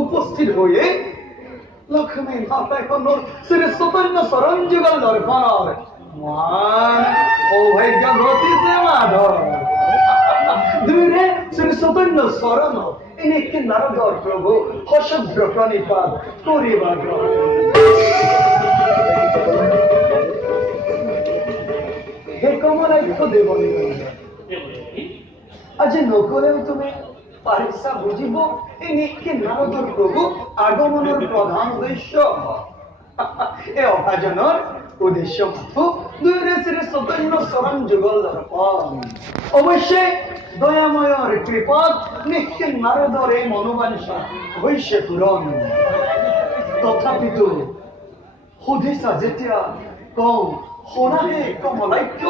উপস্থিত হয়ে লক্ষ্মী নারায়ণর শ্রী চৈতন্য শরণ যুগল দর্পণর মহান সৌভাগ্য ঘটিছে মাধব দুইরে শ্রী চৈতন্য শরণ এনেকে নারদর প্রভু হর্ষভ্র প্রণিপাত করিবা গ্রহণ হে কমলাক্ষ দেবনী আজ নকলেও তুমি পারিসা বুঝিব এই নিকে নারদর প্রভু আগমনের প্রধান উদ্দেশ্য এ অভাজনের উদ্দেশ্য মাত্র দুইরে শ্রী চৈতন্য শরণ যুগল দর্পণ অবশ্যই দয়াময়ের কৃপাত নিকে নারদর এই মনোবাঞ্ছা অবশ্যই পূরণ তথাপি তো সুধিছা যেতিয়া কওঁ শোনাহে কমলাক্ষ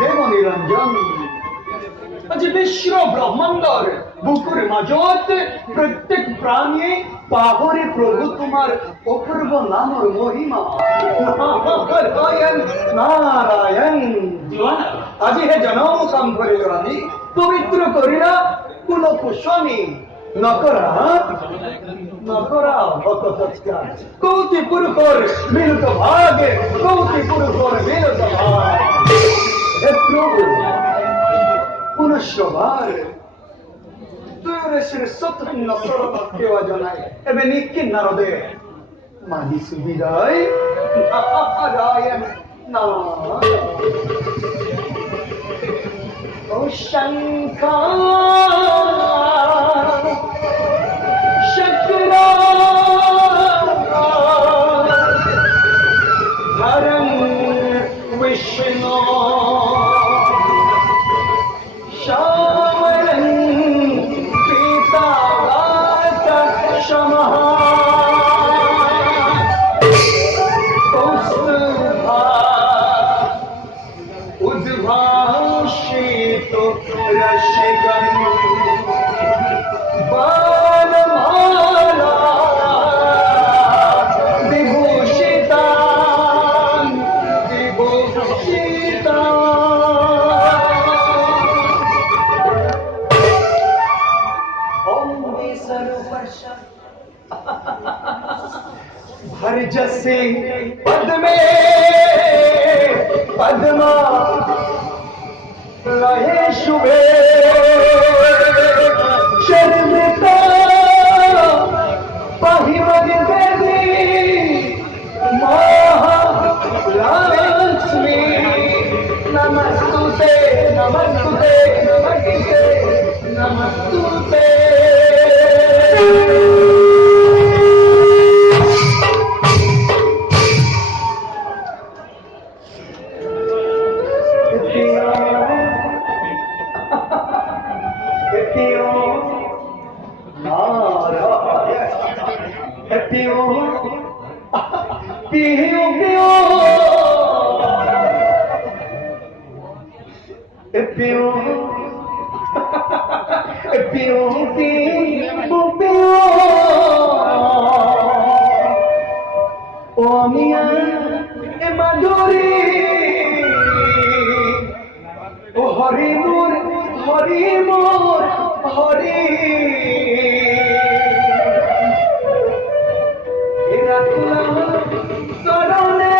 দেব নিৰঞ্জন আজি বিশ্ব ব্রহ্মাণ্ডৰ বুকুৰ মাজত প্ৰত্যেক প্ৰাণীয়ে পাহৰে প্ৰভু তোমাৰ অপূৰ্ব নামৰ মহিমা নাৰায়ণ নাৰায়ণ আজি হে জনম কাম কৰিলো আমি পবিত্ৰ কৰিলা কুল কুস্বামী নকৰা নকৰা ভকতস্কার কৌতি পুরুষর মিলত ভাগে কৌতি পুরুষর মিলত ভাগ হে প্রভু পুনঃবার তুই সত্য সরবত কেওয়া জানাই এবে নিকি নারদে মানি সুবিধায় নারায়ণ ও শঙ্কর शक्रा हरं विष्णु श्यामलं पीतावात शमः कौस्तुभा उद्भाषितो रसिकम् भर जसे पद में पद्मा लहे शुभे शर्मिता पहिमन देवी महालक्ष्मी नमस्तुते नमस्तुते नमस्तुते नमस्तुते हरि मोर हरि मोर हरि शरणे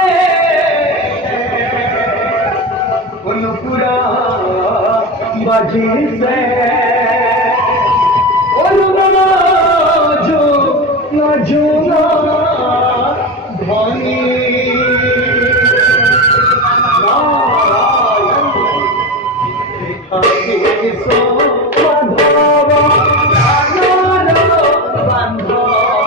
अनुपुरा बाजी से ध्वनि बांधव